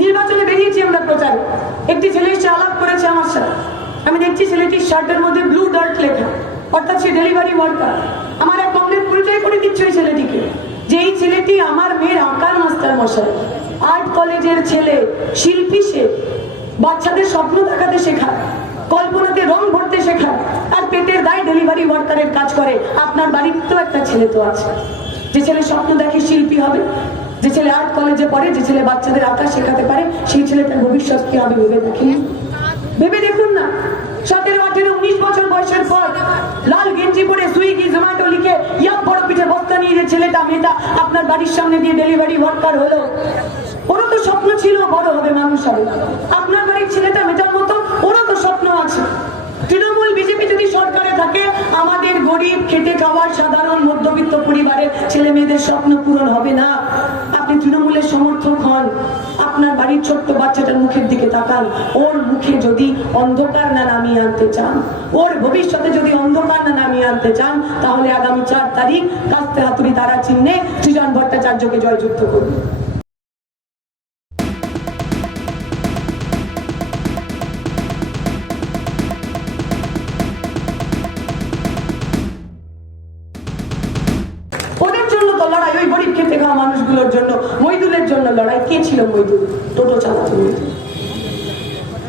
নির্বাচনে বেরিয়েছি আমরা প্রচারে। একটি ছেলে এসে আলাপ করেছে আমার সাথে। আমি দেখছি ছেলেটির শার্টের মধ্যে ব্লু ডার্ট লেখা। অর্থাৎ সে ডেলিভারি ওয়ার্কার আমার এক কমপ্লেট পরিচয় করে দিচ্ছে ওই ছেলেটিকে। যে এই ছেলেটি আমার মেয়ের আঁকার মাস্টার মশাই আর্ট কলেজের ছেলে, শিল্পী সে। বাচ্চাদের স্বপ্ন দেখাতে শেখায়। কল্পনাতে রং ভরতে শেখায়। আর পেটের দায় ডেলিভারি ওয়ার্কারের কাজ করে। আপনার বাড়ির তো একটা ছেলে তো আছে। যে ছেলে স্বপ্ন দেখে শিল্পী হবে। যে ছেলে আর্ট কলেজে পড়ে, যে ছেলে বাচ্চাদের আঁকা শেখাতে পারে, সেই ছেলেটার ভবিষ্যৎ কি হবে ভেবে দেখেন ভেবে দেখুন না। সতেরো, আঠেরো, উনিশ বছর বয়সের পর লাল গেঞ্জি পরে সুইগি, জোম্যাটো লিখে ইয়া বড় পিঠে বস্তা নিয়ে যে ছেলেটা, মেয়েটা আপনার বাড়ির সামনে দিয়ে ডেলিভারি ওয়ার্কার হলো। ওরও তো স্বপ্ন ছিল, বড় হবে মানুষ হবে। আপনার বাড়ির ছেলেটা মেটার মতো, ওরও তো স্বপ্ন আছে। তৃণমূল, বিজেপি যদি সরকারে থাকে, আমাদের গরিব, খেটে খাওয়ার সাধারণ মধ্যবিত্ত পরিবারের ছেলে মেয়েদের স্বপ্ন পূরণ হবে না। সমর্থক হন, আপনার বাড়ির ছোট্ট বাচ্চাটার মুখের দিকে তাকান। ওর মুখে যদি অন্ধকার না নামিয়ে আনতে চান, ওর ভবিষ্যতে যদি অন্ধকার না নামিয়ে আনতে চান, তাহলে আগামী চার তারিখ কাস্তে হাতুড়ি তারা চিহ্নে সৃজন ভট্টাচার্যকে জয়যুক্ত করুন। গরিব মানুষগুলোর জন্য, মইদুলের জন্য লড়াই। কে ছিল মইদুল? টোটো চালাতো মইদুল।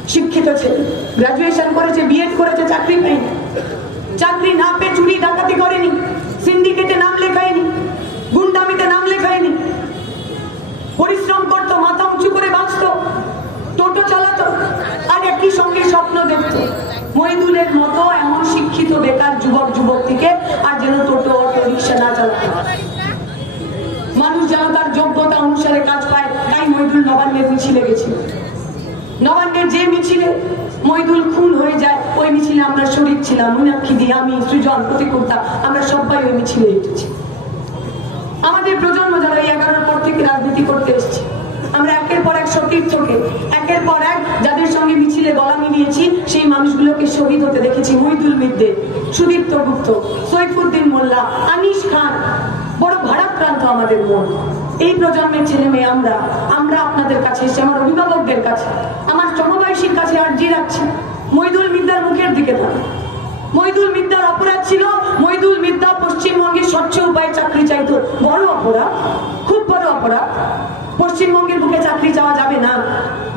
শিক্ষিত ছেলে। গ্রাজুয়েশন করেছে বিএড করেছে, চাকরি পায়নি। চাকরি না পেয়ে চুরি ডাকাতি করেনি। সিন্ডিকেটে নাম লেখায়নি। গুন্ডামিতে নাম লেখায়নি। পরিশ্রম করতো, মাথা উঁচু করে বাঁচতো। টোটো চালাতো। আর একই সঙ্গে স্বপ্ন দেখতো। মহিদুলের মতো এমন শিক্ষিত বেকার যুবক যুবক থেকে আর যেন টোটো মইদুল নবান্নের মিছিলে গেছিল। নবান্নের যে মিছিলে মইদুল খুন হয়ে যায়, ওই মিছিলে আমরা শরীর ছিলাম মীনাক্ষী দিয়ে আমি, সৃজন, প্রতিকর্তা, আমরা সবাই ওই মিছিলে হেঁটেছি আমাদের প্রজন্ম যারা এই এগারোর পর থেকে রাজনীতি করতে এসছে, আমরা একের পর এক সতীর্থকে একের পর এক যাদের সঙ্গে মিছিলে গলা মিলিয়েছি, সেই মানুষগুলোকে শহীদ হতে দেখেছি মহিদুল মিদ্দে, সুদীপ্ত গুপ্ত, সৈফুদ্দিন মোল্লা, আনিস খান। বড় ভারাক্রান্ত আমাদের মন। এই প্রজন্মের ছেলে মেয়ে আমরা আমরা আপনাদের কাছে এসে আমার অভিভাবকদের কাছে, আমার সমবয়সীর কাছে আর্জি রাখছি। মহিদুল মিদ্দার মুখের দিকে থাকে মইদুল মিদ্যার অপরাধ ছিল, মইদুল মিদ্যা পশ্চিমবঙ্গে স্বচ্ছ উপায়ে চাকরি চাইতো। বড় অপরাধ, খুব বড় অপরাধ। পশ্চিমবঙ্গের বুকে চাকরি চাওয়া যাবে না।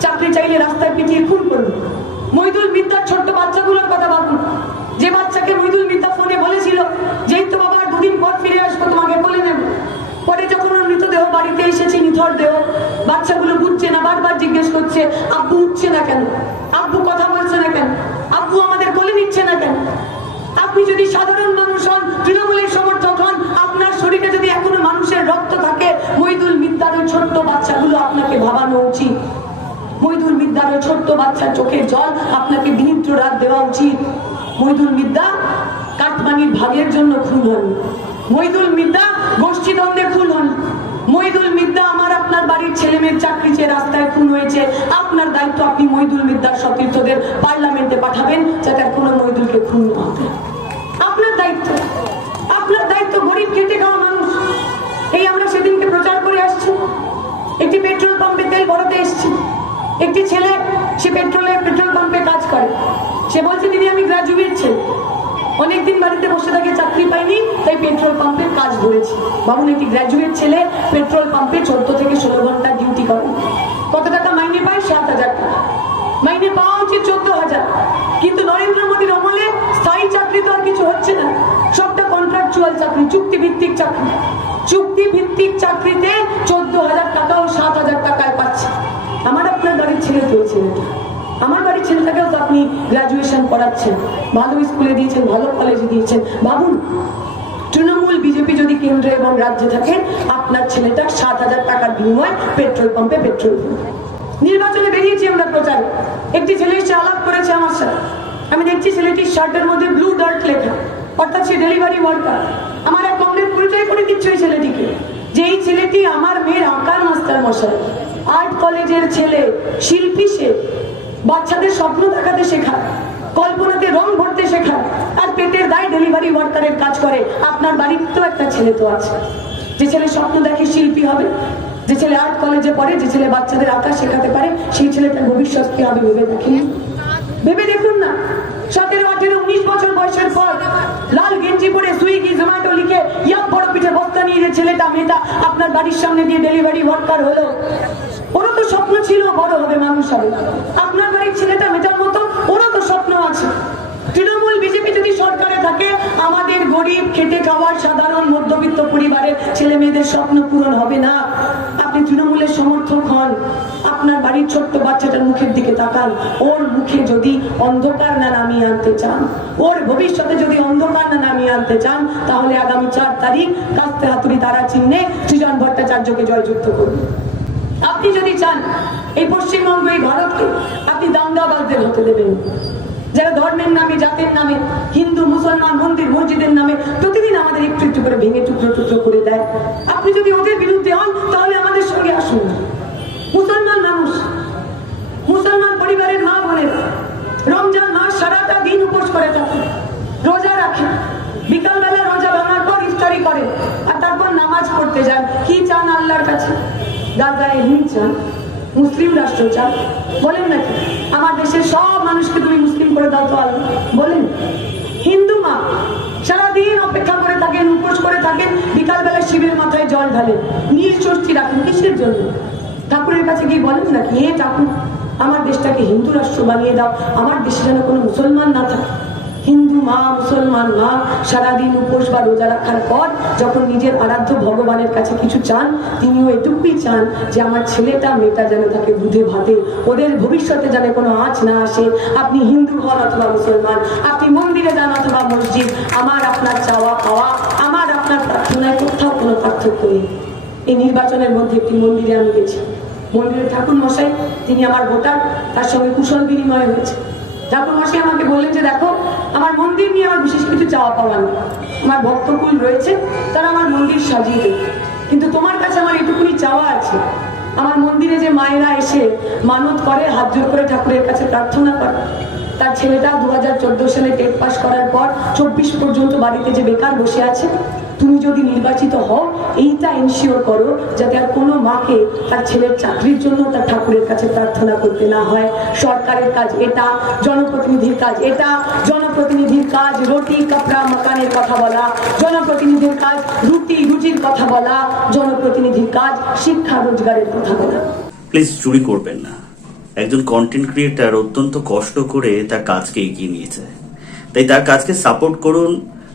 চাকরি চাইলে রাস্তায় পিটিয়ে খুন করবে মইদুল মিদ্যার ছোট্ট বাচ্চাগুলোর কথা ভাবুন যে বাচ্চাকে মইদুল মিদ্যা ফোনে বলেছিল যেই তো বাবা আর দুদিন পর ফিরে আসব তোমাকে বলে নেব পরে যখন ওর মৃতদেহ বাড়িতে এসেছে নিথর দেহ বাচ্চাগুলো বুঝছে না বারবার জিজ্ঞেস করছে, আব্বু উঠছে না কেন? আব্বু কথা বলছে না কেন? আব্বু আমাদের কোলে নিচ্ছে না কেন? আপনি যদি সাধারণ মানুষ হন, তৃণমূলের সমর্থক হন, আপনার শরীরে যদি এখনও মানুষের রক্ত থাকে মইদুল মিদ্যার ওই ছোট্ট বাচ্চাগুলো আপনাকে ভাবানো উচিত। মহিদুল মিদ্যার ওই ছোট্ট বাচ্চার চোখের জল আপনাকে বিনিদ্র রাত দেওয়া উচিত। মহিদুল মিদ্যা কাটমানির ভাগের জন্য খুন হন। মইদুল মিদ্যা গোষ্ঠীদ্বন্দ্বে খুন হন। মইদুল মিদ্যা আমার আপনার বাড়ির ছেলে মেয়ের চাকরি চেয়ে রাস্তায় খুন হয়েছে, আপনার দায়িত্ব আপনি মইদুল মিদ্যার সতীর্থদের পার্লামেন্টে পাঠাবেন, যাতে আর কোনো মইদুলকে খুন না আপনার দায়িত্ব আপনার দায়িত্ব গরিব খেটে খাওয়া মানুষ। এই আমরা সেদিনকে প্রচার করে আসছি। একটি পেট্রোল পাম্পে তেল ভরাতে এসছি। একটি ছেলে, সে পেট্রোলে, পেট্রোল পাম্পে কাজ করে। সে বলছে, দিদি, আমি গ্রাজুয়েট ছেলে। অনেকদিন বাড়িতে বসে থাকে, চাকরি পাইনি, তাই পেট্রোল পাম্পের কাজ ধরেছি ভাবুন একটি গ্র্যাজুয়েট ছেলে পেট্রোল পাম্পে চোদ্দ থেকে ষোলো ঘণ্টা ডিউটি করে। কত টাকা মাইনে পায়? সাত হাজার টাকা। মাইনে পাওয়া উচিত চোদ্দ হাজার। কিন্তু নরেন্দ্র মোদীর আমলে স্থায়ী চাকরি তো আর কিছু হচ্ছে না। সবটা কন্ট্রাকচুয়াল চাকরি, চুক্তিভিত্তিক চাকরি। চুক্তি ভিত্তিক চাকরিতে চোদ্দ হাজার টাকা ও সাত হাজার টাকায় পাচ্ছে। আমার আপনার বাড়ির ছেলে ছেলেটা আমার ছেলেটাকেও তো আপনি গ্রাজুয়েশন করাচ্ছেন, ভালো স্কুলে দিয়েছেন, ভালো কলেজে দিয়েছেন। ভাবুন, তৃণমূল, বিজেপি যদি কেন্দ্রে এবং রাজ্যে থাকেন আপনার ছেলেটা সাত হাজার টাকার বিনিময়ে পেট্রোল পাম্পে পেট্রোল। নির্বাচনে বেরিয়েছি আমরা প্রচারে। একটি ছেলে এসে আলাপ করেছে আমার সাথে। আমি দেখছি ছেলেটির শার্টের মধ্যে ব্লু ডার্ট লেখা। অর্থাৎ সে ডেলিভারি ওয়ার্কার আমার এক কমপ্লেট পরিচয় করে দিচ্ছে ওই ছেলেটিকে। যে এই ছেলেটি আমার মেয়ের আঁকার মাস্টার মশাই আর্ট কলেজের ছেলে, শিল্পী সে। বাচ্চাদের স্বপ্ন দেখাতে শেখায় কল্পনাতে রং ভরতে শেখায় আর পেটের দায় ডেলিভারি ওয়ার্কারের কাজ করে। আপনার বাড়ির তো একটা ছেলে তো আছে। যে ছেলে স্বপ্ন দেখে শিল্পী হবে, যে ছেলে আর্ট কলেজে পড়ে, যে ছেলে বাচ্চাদের আঁকা শেখাতে পারে, সেই ছেলেটার ভবিষ্যৎ কি হবে ভেবে দেখেন ভেবে দেখুন না। সতেরো, আঠেরো, উনিশ বছর বয়সের পর লাল গেঞ্জি পরে সুইগি জোম্যাটো লিখে ইয়া বড় পিঠে বস্তা নিয়ে যে ছেলেটা, মেয়েটা আপনার বাড়ির সামনে দিয়ে ডেলিভারি ওয়ার্কার হলো। ওরও তো স্বপ্ন ছিল। বড় হবে মানুষ হবে। আপনার বাড়ির ছেলেটা মেটার মতো, ওরও তো স্বপ্ন আছে। তৃণমূল বিজেপি যদি সরকারে থাকে, আমাদের গরিব, খেটে খাওয়ার সাধারণ মধ্যবিত্ত পরিবারের ছেলে মেয়েদের স্বপ্ন পূরণ হবে না। আপনি তৃণমূলের সমর্থক হন। আপনার বাড়ির ছোট্ট বাচ্চাটার মুখের দিকে তাকান। ওর মুখে যদি অন্ধকার না নামিয়ে আনতে চান, ওর ভবিষ্যতে যদি অন্ধকার না নামিয়ে আনতে চান, তাহলে আগামী চার তারিখ কাস্তে হাতুড়ি তারা চিহ্নে সৃজন ভট্টাচার্যকে জয়যুক্ত করুন। আপনি যদি চান, এই পশ্চিমবঙ্গ, এই ভারতকে আপনি দাঙ্গাবাজদের হতে দেবেন। যারা ধর্মের নামে, জাতের নামে, হিন্দু, মুসলমান, মন্দির, মসজিদের নামে প্রতিদিন আমাদের একটু একটু করে ভেঙে টুকরো টুকরো করে দেয়। আপনি যদি ওদের বিরুদ্ধে হন, তাহলে আমাদের সঙ্গে আসুন। মুসলমান মানুষ, মুসলমান পরিবারের মা বোনের রমজান মাস সারাটা দিন উপোস করে থাকে, রোজা রাখে। বিকালবেলা রোজা ভাঙার পর ইফতারি করে, আর তারপর নামাজ পড়তে যান কি চান আল্লাহর কাছে? গাজায় হিন্দ চান মুসলিম রাষ্ট্র চান বলেন নাকি? আমার দেশের সব মানুষকে তুমি মুসলিম করে দাও তো বলেন, হিন্দু মা, সারাদিন অপেক্ষা করে থাকেন, উপোস করে থাকেন, বিকালবেলা শিবের মাথায় জল ঢালেন নীল ষষ্ঠী রাখেন, কিসের জন্য? ঠাকুরের কাছে গিয়ে বলেন নাকি, হে ঠাকুর, আমার দেশটাকে হিন্দু রাষ্ট্র বানিয়ে দাও, আমার দেশে যেন কোনো মুসলমান না থাকে। হিন্দু, মা, মুসলমান, মা, সারাদিন উপোস বা রোজা রাখার পর যখন নিজের আরাধ্য ভগবানের কাছে কিছু চান, তিনিও এটুকুই চান যে আমার ছেলেটা, মেয়েটা যেন থাকে দুধে ভাতে। ওদের ভবিষ্যতে যেন কোনো আঁচ না আসে। আপনি হিন্দু হন অথবা মুসলমান, আপনি মন্দিরে যান অথবা মসজিদ, আমার আপনার চাওয়া পাওয়া, আমার আপনার প্রার্থনায় কোথাও কোনো পার্থক্য নেই। এই নির্বাচনের মধ্যে একটি মন্দিরে আমি গেছি। মন্দিরের ঠাকুর মশাই, তিনি আমার ভোটার, তার সঙ্গে কুশল বিনিময় হয়েছে। ঠাকুর মশাই আমাকে বললেন যে, দেখো আমার মন্দির নিয়ে আমার বিশেষ কিছু চাওয়া পাওয়া নেই আমার ভক্তকুল রয়েছে, তারা আমার মন্দির সাজিয়ে দেবে। কিন্তু তোমার কাছে আমার এটুকুনি চাওয়া আছে। আমার মন্দিরে যে মায়েরা এসে মানত করে, হাত জোর করে ঠাকুরের কাছে প্রার্থনা করে, তার ছেলেটা দু হাজার চোদ্দ সালে টেট পাস করার পর চব্বিশ পর্যন্ত বাড়িতে যে বেকার বসে আছে তুমি যদি নির্বাচিত হও, এইটা এনশিওর করো যাতে আর কোনো মাকে তার ছেলের চাকরির জন্য তার ঠাকুরের কাছে প্রার্থনা করতে না হয়। সরকারের কাজ এটা, জনপ্রতিনিধির কাজ এটা, জনপ্রতিনিধির কাজ রুটি কাপড়া মাকানের কথা বলা, জনপ্রতিনিধির কাজ রুটি, রুটির কথা বলা, জনপ্রতিনিধির কাজ শিক্ষা, রোজগারের কথা বলা। প্লিজ চুরি করবেন না। একজন কন্টেন্ট ক্রিয়েটার অত্যন্ত কষ্ট করে তার কাজকে এগিয়ে নিয়েছে তাই তার কাজকে সাপোর্ট করুন